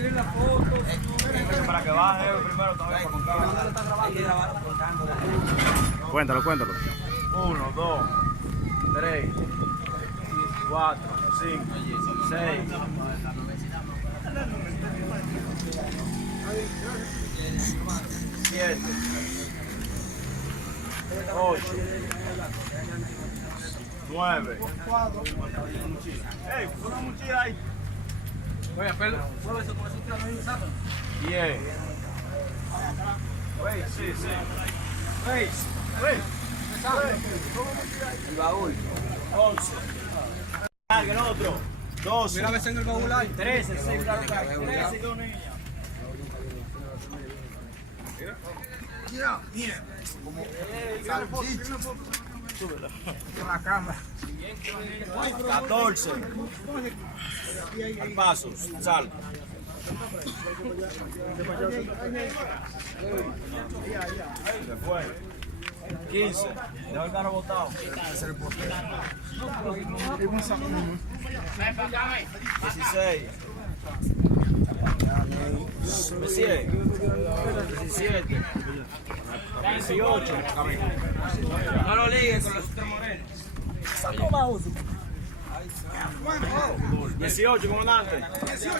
quieren la foto. Para que baje primero todavía con cámara. Hay que grabar contando. Cuéntalo. 1, 2, 3, 4, 5, 6, 7, 8, 9. ¡Ey! ¡Una mochila ahí! Oye, pero mueve eso, con eso que no saben. 10. Wait, sí. Wait. El baúl. 11. Alguien otro. 12. Mira a ver si en el baúl hay. 13, sí, claro que hay. 13 y 2 niñas. Con la cámara. 14. Al paso, sal. 15. Deja el carro botado. 16. 17. 18. No lo ligues con los morenos. 18, comandante. 18.